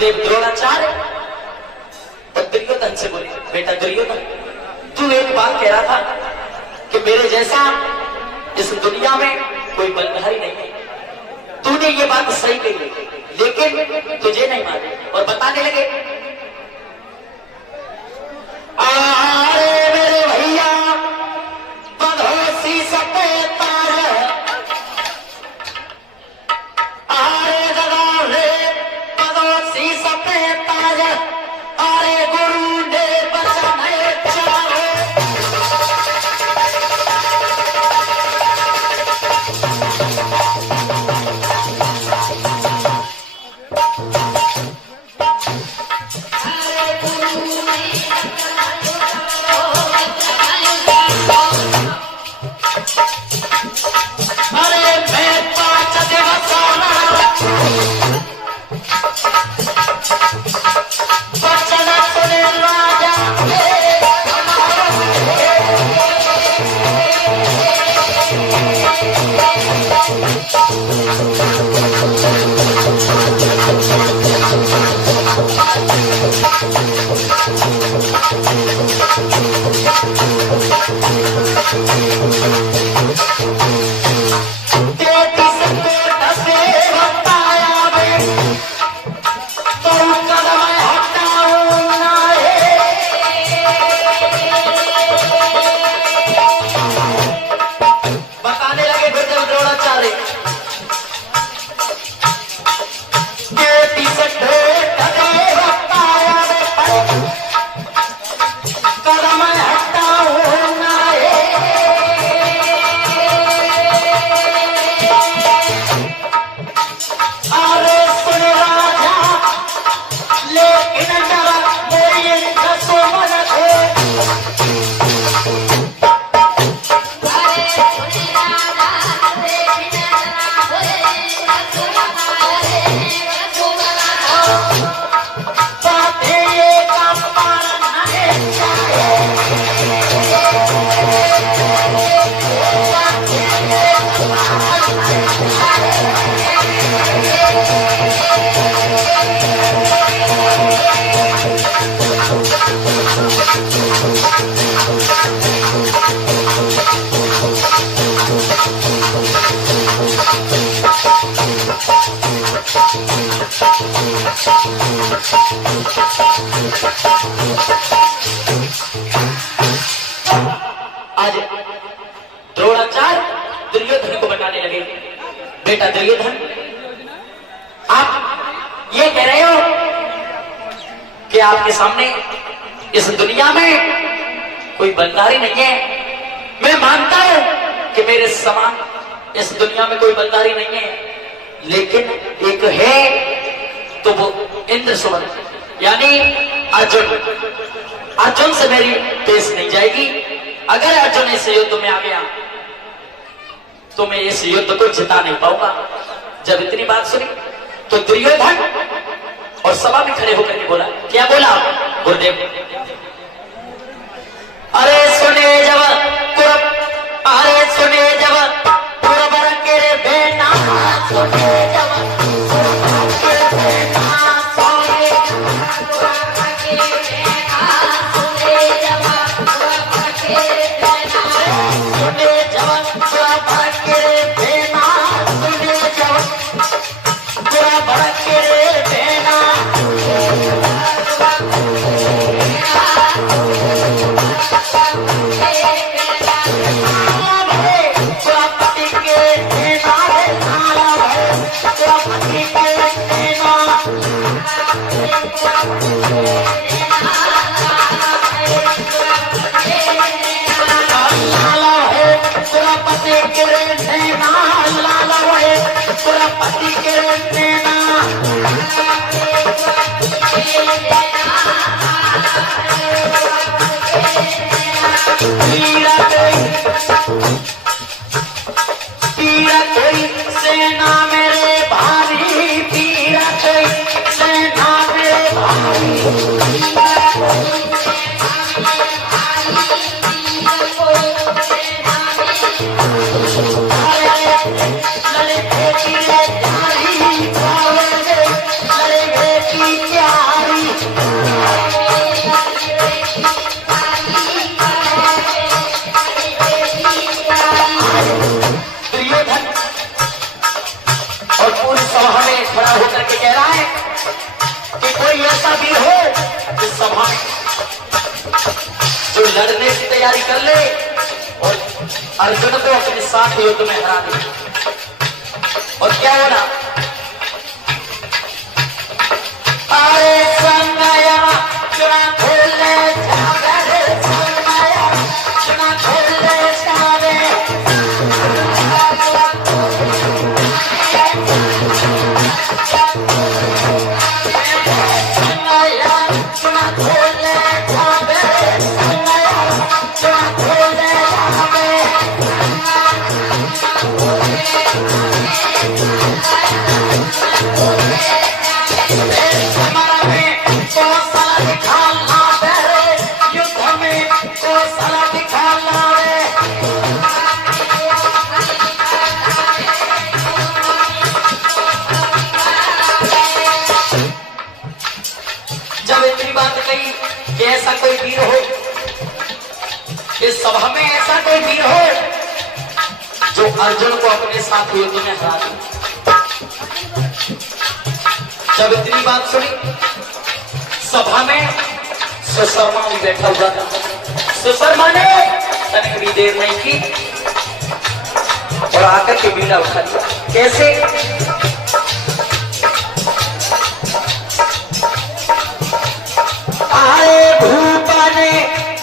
गुरुदेव द्रोणाचार्य और दुर्योधन से बोले, बेटा दुर्योधन, तू एक बात कह रहा था कि मेरे जैसा इस दुनिया में कोई बलधारी नहीं है। तूने ये बात सही कही, लेकिन तुझे नहीं माने और बताने लगे, अरे मेरे भैया बधोसी सपेता है, अरे दादा रे बधोसी सपेता है, अरे गुरु ने बचाने चाहे। आज द्रोणाचार्य दुर्योधन को बताने लगे, बेटा दुर्योधन, आप ये कह रहे हो कि आपके सामने इस दुनिया में कोई बलधारी नहीं है। मैं मानता हूं कि मेरे समान इस दुनिया में कोई बलधारी नहीं है, लेकिन एक है तो वो इंद्र सुमन यानी अर्जुन। अर्जुन से मेरी पेश नहीं जाएगी। अगर अर्जुन इस युद्ध में आ गया तो मैं इस युद्ध को जिता नहीं पाऊंगा। जब इतनी बात सुनी तो दुर्योधन और सभा में खड़े होकर के बोला, क्या बोला गुरुदेव? अरे सुने जब अरे सुने जब कुरबर के बेना, सुने जब Hey! खड़ा होकर के कह रहा है कि कोई ऐसा वीर हो इस सभा में जो लड़ने की तैयारी कर ले और अर्जुन को अपने साथ युद्ध में हरा दे। और क्या होना, अरे संगया चुना खोले जावे, संगया चुना खोले जावे, संगया चुना खोले जावे, संगया चुना खोले जावे। जब इतनी बात कही कि ऐसा कोई वीर हो इस सभा में, ऐसा कोई वीर हो जो अर्जुन को अपने साथ युद्ध में हरा दे। जब इतनी बात सुनी सभा में सुशर्मा भी बैठा हुआ था। सुशर्मा ने तनिक भी देर नहीं की और आकर के बीड़ा उठा लिया। कैसे? आए भूपने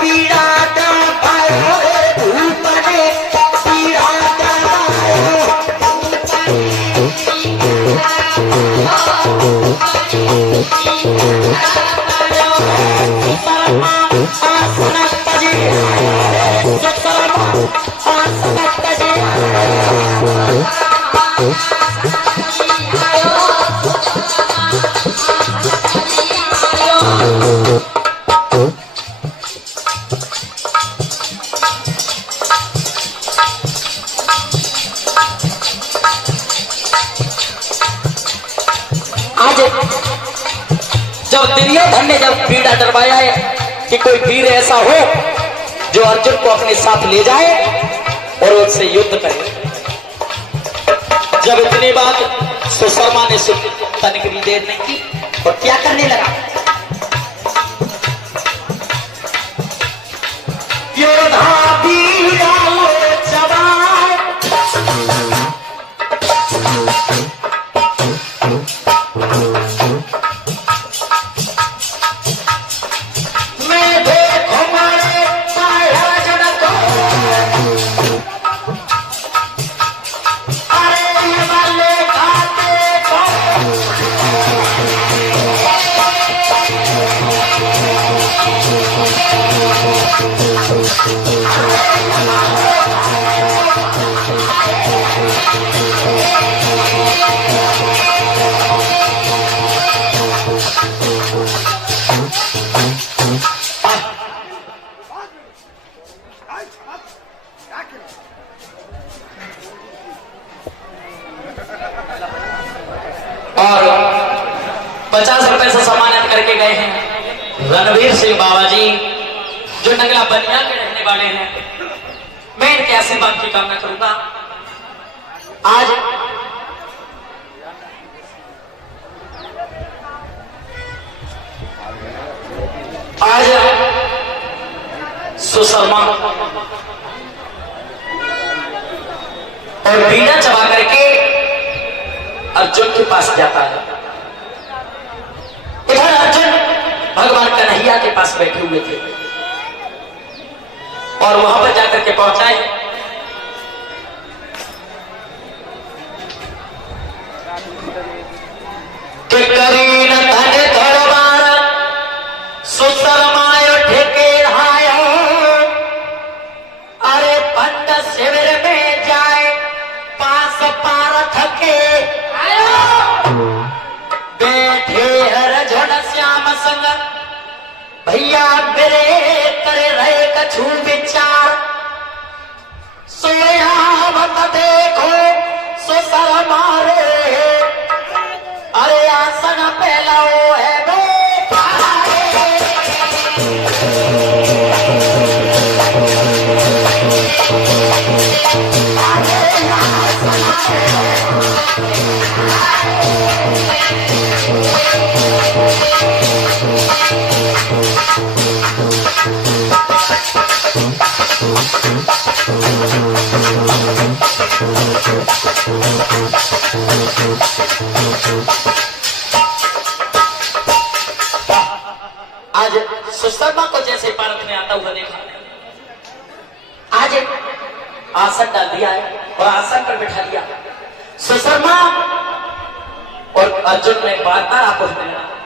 पीड़ा का पायो, भूपने पीड़ा का पायो, जब दुर्योधन ने जब पीड़ा डरवाया है कि कोई वीर ऐसा हो जो अर्जुन को अपने साथ ले जाए और उससे युद्ध करे। जब इतनी बात सुशर्मा ने सुनी, तनिक भी देर नहीं की और क्या करने लगा, योद्धा वीरा जवान, मैं देखो मारे माया जनक, अरे वाले खाते को और 50 रुपए से सम्मानित करके गए हैं रणवीर सिंह बाबा जी जो नगला बनिया के रहने वाले हैं। मैं इनके आशीर्वाद की कामना करूंगा। आज सुशर्मा और बीड़ा चबा करके अर्जुन के पास जाता है। इधर अर्जुन भगवान कन्हैया के पास बैठे हुए थे और वहां पर जाकर के पहुंचाए। कि करीन धन धरवार सुशर्मायो ठेके हायो, अरे पंड शिविर में जाए पास पारथ के बैठे अर्जुन श्याम संग, भैया मेरे करे रहे कछु विचार, सोया मत देखो सुशर्मा रे, अरे आसन पहलाओ है बे आज सुशर्मा को जैसे पार्क में आता हुआ देखा, आज एक आसन डाल दिया है और आसन पर बिठा लिया। सुशर्मा और अर्जुन ने बार बार आपस में